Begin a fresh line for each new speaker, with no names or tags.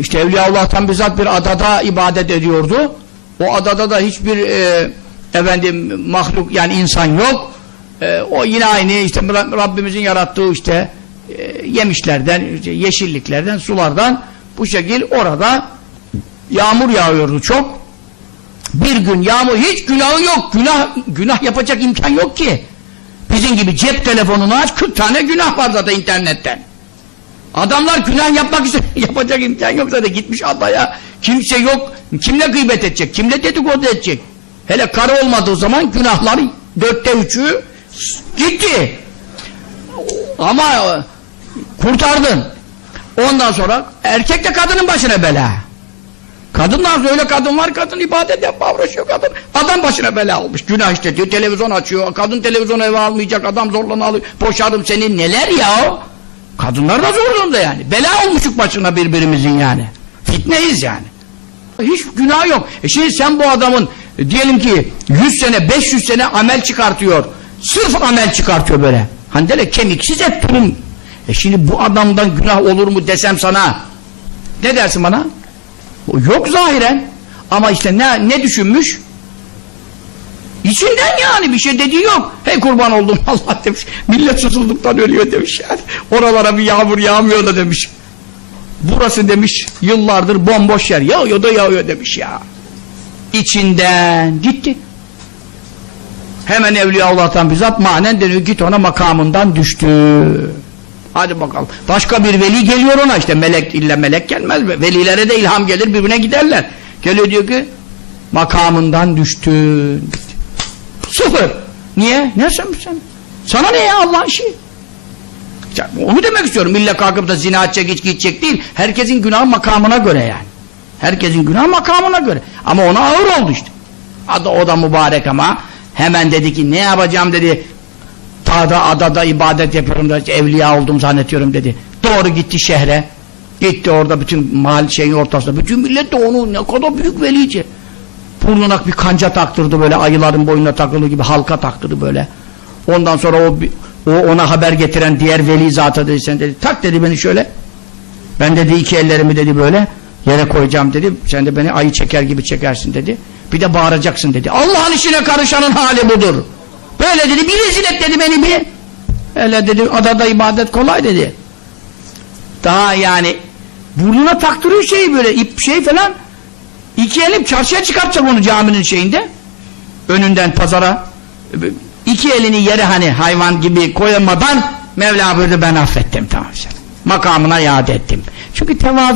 işte Evliyaullah'tan bizzat bir adada ibadet ediyordu. O adada da hiçbir e, efendim mahluk yani insan yok. E, o yine aynı işte Rab- Rabbimizin yarattığı işte e, yemişlerden, işte yeşilliklerden, sulardan bu şekil orada yağmur yağıyordu çok. Bir gün yağmur hiç günahı yok. Günah günah yapacak imkan yok ki. Bizim gibi cep telefonunu aç 40 tane günah var zaten internetten. Adamlar günah yapmak için yapacak imkan yok zaten gitmiş adaya. Kimse yok. Kimle gıybet edecek? Kimle dedikodu edecek? Hele karı olmadığı zaman günahları dörtte üçü gitti. Ama e, kurtardın. Ondan sonra erkek de kadının başına bela. Kadınlar öyle kadın var kadın ibadet yapma uğraşıyor kadın. Adam başına bela olmuş. Günah işletiyor. Televizyon açıyor. Kadın televizyonu eve almayacak. Adam zorla alıyor. Boşarım seni. Neler ya? Kadınlar da zor durumda yani. Bela olmuşuk başına birbirimizin yani. Fitneyiz yani. Hiç günah yok. E şimdi sen bu adamın e, diyelim ki 100 sene 500 sene amel çıkartıyor. Sırf amel çıkartıyor böyle. Hani derler kemiksiz et tulum. E şimdi bu adamdan günah olur mu desem sana ne dersin bana? Yok zahiren. Ama işte ne, ne düşünmüş? İçinden yani bir şey dediği yok. Hey kurban oldum Allah demiş. Millet susuzluktan ölüyor demiş yani. Oralara bir yağmur yağmıyor da demiş. Burası demiş yıllardır bomboş yer. Yağıyor da yağıyor demiş ya. İçinden gitti. Hemen Evliyaullah'tan bizzat manen deniyor git ona makamından düştü. Hadi bakalım. Başka bir veli geliyor ona işte melek illa melek gelmez. Velilere de ilham gelir birbirine giderler. Geliyor diyor ki makamından düştün. Sıfır. Niye? Ne sen? Sana ne ya Allah'ın işi? Ya onu demek istiyorum. İlla kalkıp da zina edecek, içki içecek değil. Herkesin günahı makamına göre yani. Herkesin günahı makamına göre. Ama ona ağır oldu işte. Adı o da mübarek ama hemen dedi ki ne yapacağım dedi. Dağda adada ibadet yapıyorum da evliya oldum zannediyorum dedi. Doğru gitti şehre. Gitti orada bütün mahal şeyin ortasında. Bütün millet de onu ne kadar büyük velice. Burnuna bir kanca taktırdı böyle ayıların boynuna takılı gibi halka taktırdı böyle. Ondan sonra o, o ona haber getiren diğer veli zata dedi sen dedi tak dedi beni şöyle. Ben dedi iki ellerimi dedi böyle yere koyacağım dedi. Sen de beni ayı çeker gibi çekersin dedi. Bir de bağıracaksın dedi. Allah'ın işine karışanın hali budur. Böyle dedi bir rezil et dedi beni bir. Öyle dedi adada ibadet kolay dedi. Daha yani burnuna taktırıyor şeyi böyle ip şey falan. İki elim çarşıya çıkartacak onu caminin şeyinde. Önünden pazara. İki elini yere hani hayvan gibi koyamadan Mevla buyurdu ben affettim tamam. Makamına iade ettim. Çünkü tevazu